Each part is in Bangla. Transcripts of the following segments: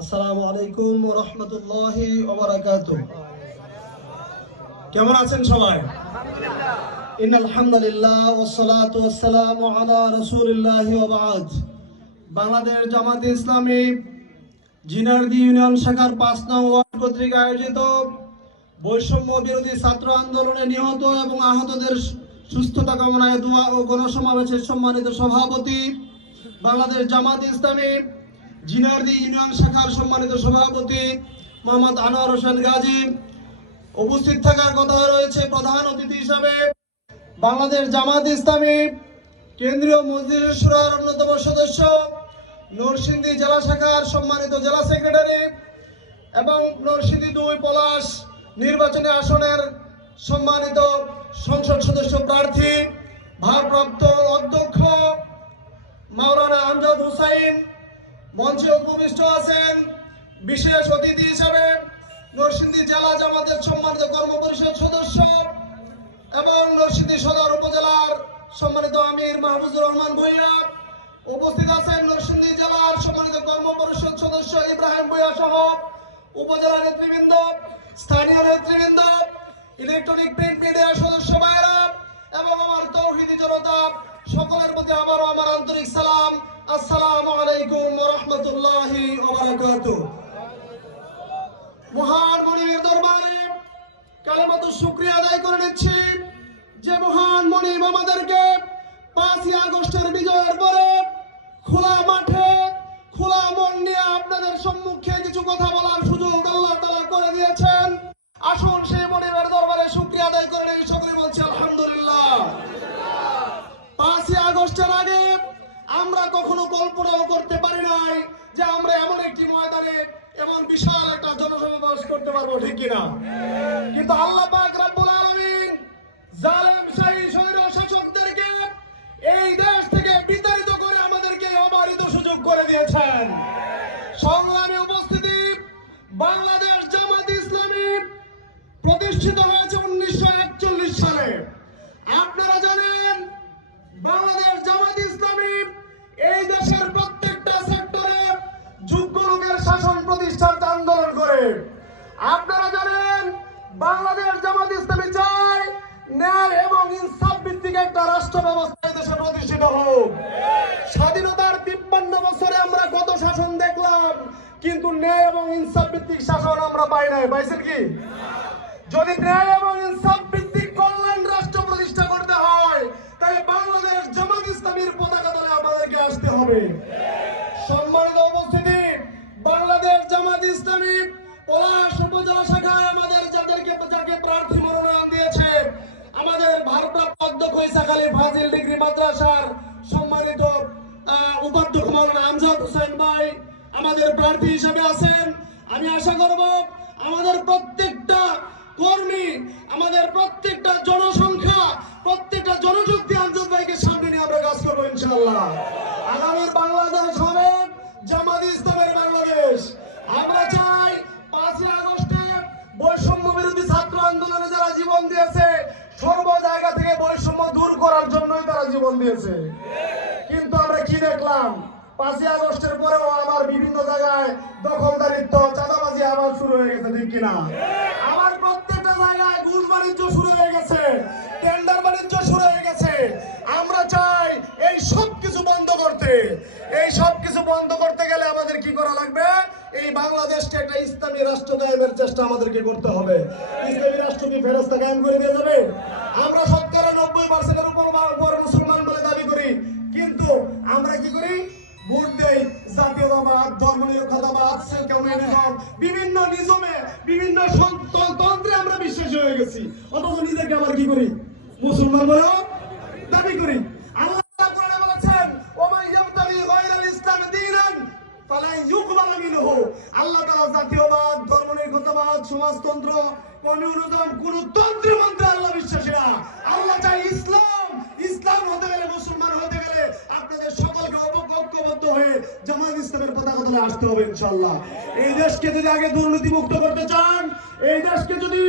আসসালামু আলাইকুম রহমতুল্লাহি কেমন আছেন সবাই? ইন আলহামদুলিল্লাহ ওয়াসসালামু আলা রাসূলিল্লাহি বাংলাদেশ জামাতে ইসলামী জিনারদি ইউনিয়ন শাখার পাঁচ নং ওয়ার্ড কর্তৃক আয়োজিত বৈষম্য বিরোধী ছাত্র আন্দোলনে নিহত এবং আহতদের সুস্থতা কামনায় দোয়া ও গণসমাবেশের সম্মানিত সভাপতি বাংলাদেশ জামাত ইসলামী জিনারদি ইউনিয়ন শাখার সম্মানিত সভাপতি মোহাম্মদ আনোয়ার হোসেন গাজী উপস্থিত থাকার কথা রয়েছে প্রধান অতিথি হিসাবে বাংলাদেশ জামাত ইসলামী, কেন্দ্রীয় মজলিস শুরার অন্যতম সদস্য, নরসিংদী জেলা শাখার সম্মানিত জেলা সেক্রেটারি এবং নরসিংদী দুই পলাশ নির্বাচনী আসনের সম্মানিত সংসদ সদস্য প্রার্থী, ভারপ্রাপ্ত অধ্যক্ষ মাওলানা আমজাদ হুসাইন মঞ্চে উপবিষ্ট আছেন বিশেষ অতিথি হিসাবে নরসিংদী জেলা জামাতের সম্মানিত কর্মপরিষদ সদস্য এবং নরসিংদী সদর উপজেলার সম্মানিত আমির মাহবুজুর রহমান ভূঁইয়া। উপস্থিত আছেন নরসিংদী জেলার সম্মানিত কর্মপরিষদ সদস্য ইব্রাহিম ভূঁইয়া সহ উপজেলা নেতৃবৃন্দ, স্থানীয় নেতৃবৃন্দ, ইলেকট্রনিক প্রিন্ট মিডিয়ার সদস্য ভাইরা এবং আমার তৌহিদি জনতা, সকলের প্রতি আবারও আমার আন্তরিক সালাম। আসসালামু আলাইকুম রাহমাতুল্লাহি মহান শুক্রিয়া আদায় করে নিচ্ছি। যে মহান মনিব আমাদেরকে পাঁচই আগস্টের বিজয়ের পরে খোলা মাঠে, খোলা মন আপনাদের সম্মুখে কিছু কথা বলার সুযোগ কখনো কল্পনাও করতে পারি নাই যে আমরা এমন একটি ময়দানে এমন বিশাল একটা জনসমাবেশ করতে পারব, ঠিক কিনা? কিন্তু আল্লাহ পাক রব্বুল আলামিন জালেম, শাহী, স্বৈর শাসকদেরকে এই দেশ থেকে বিতাড়িত করে আমাদেরকে অবারিত সুযোগ করে দিয়েছেন। সংগ্রামী উপস্থিতি, বাংলাদেশ জামাত ইসলামী প্রতিষ্ঠিত হয়েছে উনিশশো একচল্লিশ সালে। আপনারা জানেন, বাংলাদেশ স্বাধীনতার তিপ্পান্ন বছরে আমরা কত শাসন দেখলাম, কিন্তু ন্যায় এবং ইনসাফ ভিত্তিক শাসন আমরা পাই নাই। পাইছেন কি? যদি ন্যায় এবং ইনসাফ ভিত্তিক কল্যাণ রাষ্ট্র প্রতিষ্ঠা করতে হয়, তাহলে বাংলাদেশ জামাত ইসলামীর পতাকা তলে আমাদেরকে আসতে হবে। সম্মানিত উপস্থিতি, বাংলাদেশ জামাত ইসলামী পলাশ উপজেলা শাখায় আমাদের যাদেরকে যাকে প্রার্থী মনোনয়ন দিয়েছে, আমাদের ভারপ্রাপ্ত অধ্যক্ষ ইসাক আলী ফাজিল ডিগ্রি মাদ্রাসার উপাধ্যক্ষ মাওলানা আমজাদ হোসেন ভাই আমাদের প্রার্থী হিসেবে আছেন। আমি আশা করব আমাদের প্রত্যেকটা কর্মী, আমাদের প্রত্যেকটা জনসংখ্যা, প্রত্যেকটা জনশক্তি আমজাদ ভাইকে সামনে নিয়ে আমরা কাজ করব ইনশাআল্লাহ। আগামী বাংলাদেশ হবে জামাত ইসলামের বাংলাদেশ। আমরা চাই পাঁচই আগস্টে বৈষম্য বিরোধী ছাত্র আন্দোলনে যারা জীবন দিয়েছে, সর্ব জায়গা থেকে বৈষম্য দূর করার জন্যই তারা জীবন দিয়েছে। কিন্তু আমরা কি দেখলাম? পাঁচই আগস্টের পরেও আমার বিভিন্ন জায়গায় দখলদারিত্ব, চাঁদাবাজি আবার শুরু হয়ে গেছে, ঠিক কিনা? আমার প্রত্যেকটা জায়গায় ঘুষ বাণিজ্য শুরু হয়ে গেছে, টেন্ডার বাণিজ্য শুরু হয়ে গেছে। আমরা চাই এই সব কিছু বন্ধ করতে। এই সব কিছু বন্ধ করতে গেলে আমাদের কি করা লাগবে? এই বাংলাদেশকে একটা ইসলামী রাষ্ট্র কায়েমের চেষ্টা আমাদেরকে করতে হবে। ইসলামী রাষ্ট্র কি ফেরস্তা কায়েম করে দিয়ে যাবে? আমরা শতকরা নব্বই পার্সেন্টের ভোট দেই জাতীয়তাবাদ, ধর্মনিরক্ষতাবাদ সেকুলারিজম বিভিন্ন নিজমে বিভিন্ন তন্ত্রে আমরা বিশ্বাসী হয়ে গেছি। অথচ নিজেকে আবার কি করি? মুসলমান বলেও দাবি করি। সমাজতন্ত্র কমিউনিজম কোন তন্ত্রে মন্ত্রে আল্লাহ বিশ্বাসী না। আল্লাহ চাই ইসলাম ইসলাম হতে গেলে ইসলামের পতাকা তলে আসতে হবে ইনশাআল্লাহ। এই দেশকে যদি আগে দুর্নীতি মুক্ত করতে চান, এই দেশকে যদি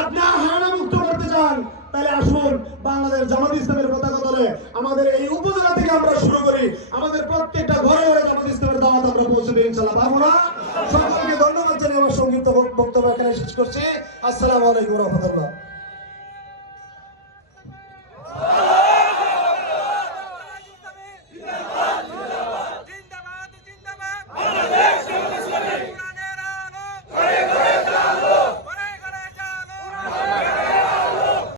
আপনি হারানা মুক্ত করতে চান, তাহলে আসুন বাংলাদেশ জামাত ইসলামের পতাকা তলে আমাদের এই উপজেলা থেকে আমরা শুরু করি। আমাদের প্রত্যেকটা ঘরে ঘরে জামাত ইসলামের দাওয়াত আমরা পৌঁছে দিই ইনশাআল্লাহ। পারব না সকলকে ধন্যবাদ জানিয়ে আমার সংক্ষিপ্ত বক্তব্য এখানে শেষ করছি। আসসালামু আলাইকুম রহমতুল্লাহ।